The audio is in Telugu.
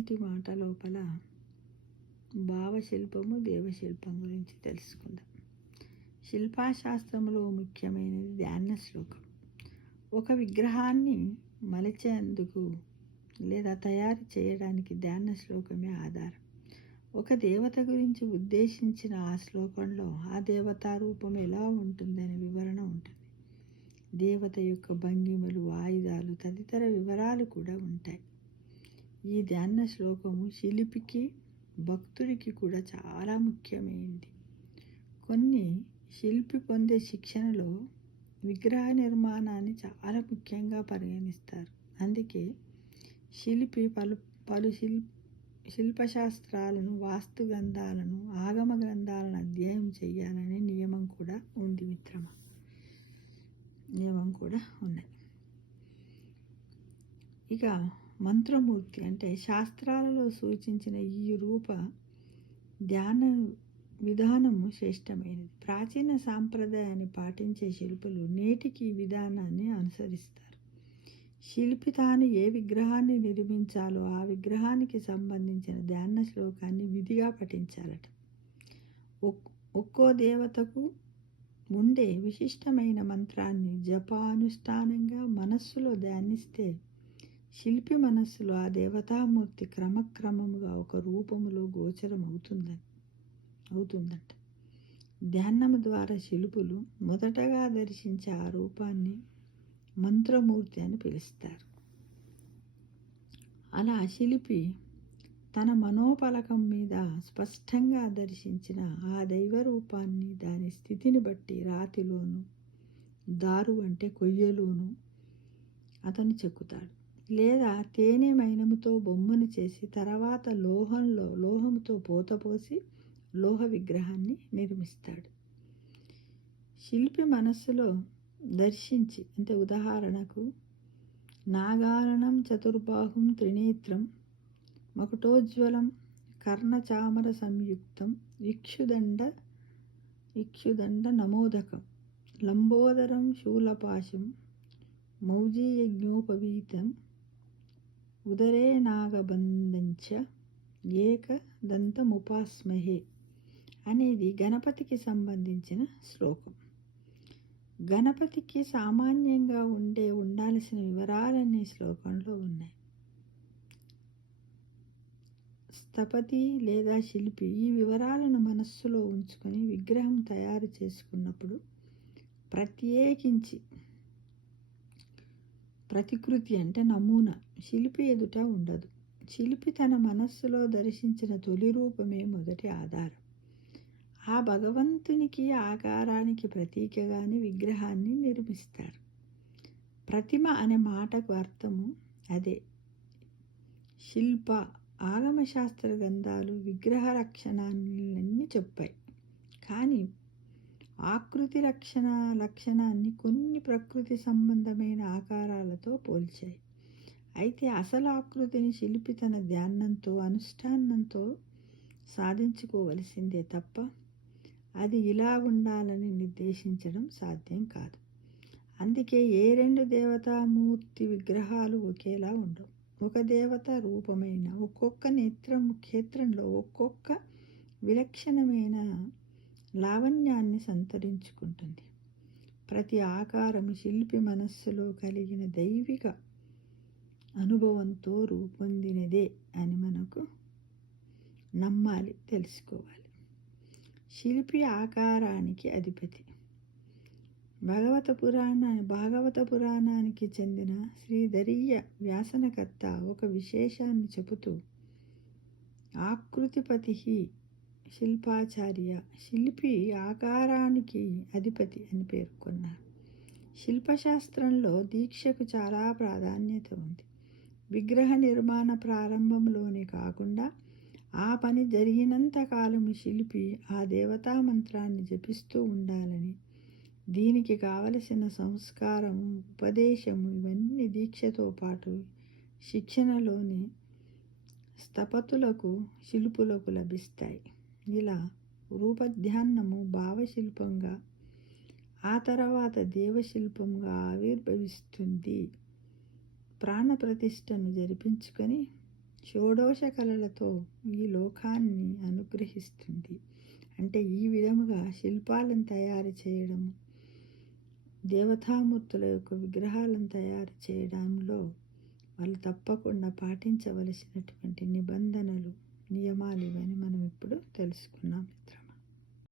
ఇంటి మాట లోపల భావశిల్పము దేవశిల్పం గురించి తెలుసుకుందాం. శిల్పాశాస్త్రంలో ముఖ్యమైనది ధ్యాన శ్లోకం. ఒక విగ్రహాన్ని మలిచేందుకు లేదా తయారు చేయడానికి ధ్యాన శ్లోకమే ఆధారం. ఒక దేవత గురించి ఉద్దేశించిన ఆ శ్లోకంలో ఆ దేవతా రూపం ఎలా ఉంటుందనే వివరణ ఉంటుంది. దేవత యొక్క భంగిమలు, ఆయుధాలు తదితర వివరాలు కూడా ఉంటాయి. ఈ ధ్యాన శ్లోకము శిల్పికి, భక్తుడికి కూడా చాలా ముఖ్యమైనది. కొన్ని శిల్పి పొందే శిక్షణలో విగ్రహ నిర్మాణాన్ని చాలా ముఖ్యంగా పరిగణిస్తారు. అందుకే శిల్పి పలు శిల్పశాస్త్రాలను, వాస్తు గ్రంథాలను, ఆగమ గ్రంథాలను అధ్యయనం చేయాలనే నియమం కూడా ఉంది మిత్రమా. నియమం కూడా ఉన్నాయి. ఇక మంత్రమూర్తి అంటే శాస్త్రాలలో సూచించిన ఈ రూప ధ్యాన విధానము శ్రేష్టమైనది. ప్రాచీన సాంప్రదాయాన్ని పాటించే శిల్పులు నేటికి ఈ విధానాన్ని అనుసరిస్తారు. శిల్పి తాను ఏ విగ్రహాన్ని నిర్మించాలో ఆ విగ్రహానికి సంబంధించిన ధ్యాన శ్లోకాన్ని విధిగా పఠించాలట. ఒక్కో దేవతకు ఉండే విశిష్టమైన మంత్రాన్ని జపానుష్ఠానంగా మనస్సులో ధ్యానిస్తే శిల్పి మనస్సులో ఆ దేవతామూర్తి క్రమక్రమముగా ఒక రూపములో గోచరం అవుతుందంట. ధ్యానము ద్వారా శిల్పులు మొదటగా దర్శించే ఆ రూపాన్ని మంత్రమూర్తి అని పిలుస్తారు. అలా శిల్పి తన మనోపలకం మీద స్పష్టంగా దర్శించిన ఆ దైవ రూపాన్ని దాని స్థితిని బట్టి రాతిలోను, దారు అంటే కొయ్యలోను అతను చెక్కుతాడు. లేదా తేనె మైనముతో బొమ్మను చేసి తర్వాత లోహముతో పోతపోసి లోహ విగ్రహాన్ని నిర్మిస్తాడు. శిల్పి మనస్సులో దర్శించి, అంటే ఉదాహరణకు నాగారణం చతుర్బాహుం త్రినేత్రం మకుటోజ్వలం కర్ణచామర సంయుక్తం ఇక్షుదండ నమోదకం లంబోదరం శూలపాశం మౌజీయజ్ఞోపవీతం ఉదరే నాగబంధంచ ఏకదంతముపాస్మహే అనేది గణపతికి సంబంధించిన శ్లోకం. గణపతికి సామాన్యంగా ఉండాల్సిన వివరాలన్నీ శ్లోకంలో ఉన్నాయి. స్థపతి లేదా శిల్పి ఈ వివరాలను మనస్సులో ఉంచుకొని విగ్రహం తయారు చేసుకున్నప్పుడు ప్రత్యేకించి ప్రతికృతి అంటే నమూనా శిల్పి ఎదుట ఉండదు. శిల్పి తన మనస్సులో దర్శించిన తొలి రూపమే మొదటి ఆధారం. ఆ భగవంతునికి ఆకారానికి ప్రతీకగానే విగ్రహాన్ని నిర్మిస్తారు. ప్రతిమ అనే మాటకు అర్థము అదే. శిల్ప ఆగమశాస్త్ర గ్రంథాలు విగ్రహ లక్షణాన్ని చెప్పాయి. కానీ ఆకృతి లక్షణాన్ని కొన్ని ప్రకృతి సంబంధమైన ఆకారాలతో పోల్చాయి. అయితే అసలు ఆకృతిని శిల్పి తన ధ్యానంతో, అనుష్ఠానంతో సాధించుకోవలసిందే తప్ప అది ఇలా ఉండాలని నిర్దేశించడం సాధ్యం కాదు. అందుకే ఏ రెండు దేవతామూర్తి విగ్రహాలు ఒకేలా ఉండవు. ఒక దేవత రూపమైన ఒక్కొక్క క్షేత్రంలో ఒక్కొక్క విలక్షణమైన లావణ్యాన్ని సంతరించుకుంటుంది. ప్రతి ఆకారము శిల్పి మనస్సులో కలిగిన దైవిక అనుభవంతో రూపొందినదే అని మనకు నమ్మాలి, తెలుసుకోవాలి. శిల్పి ఆకారానికి అధిపతి. భాగవత పురాణానికి చెందిన శ్రీధరీయ వ్యాసనకర్త ఒక విశేషాన్ని చెబుతూ ఆకృతిపతి శిల్పాచార్య, శిల్పి ఆకారానికి అధిపతి అని పేర్కొన్నారు. శిల్పశాస్త్రంలో దీక్షకు చాలా ప్రాధాన్యత ఉంది. విగ్రహ నిర్మాణ ప్రారంభంలోనే కాకుండా ఆ పని జరిగినంత కాలము శిల్పి ఆ దేవతా మంత్రాన్ని జపిస్తూ ఉండాలని, దీనికి కావలసిన సంస్కారము, ఉపదేశము ఇవన్నీ దీక్షతో పాటు శిక్షణలోని స్థపతులకు, శిల్పులకు లభిస్తాయి. ఇలా రూపధ్యానము భావశిల్పంగా, ఆ తర్వాత దేవశిల్పంగా ఆవిర్భవిస్తుంది. ప్రాణప్రతిష్టను జరిపించుకొని షోడశ కళలతో ఈ లోకాన్ని అనుగ్రహిస్తుంది. అంటే ఈ విధముగా శిల్పాలను తయారు చేయడం, దేవతామూర్తుల యొక్క విగ్రహాలను తయారు చేయడంలో వాళ్ళు తప్పకుండా పాటించవలసినటువంటి నిబంధనలు, నియమాలు ఇవన్నీ మనం ఇప్పుడు తెలుసుకున్నాం మిత్రమా.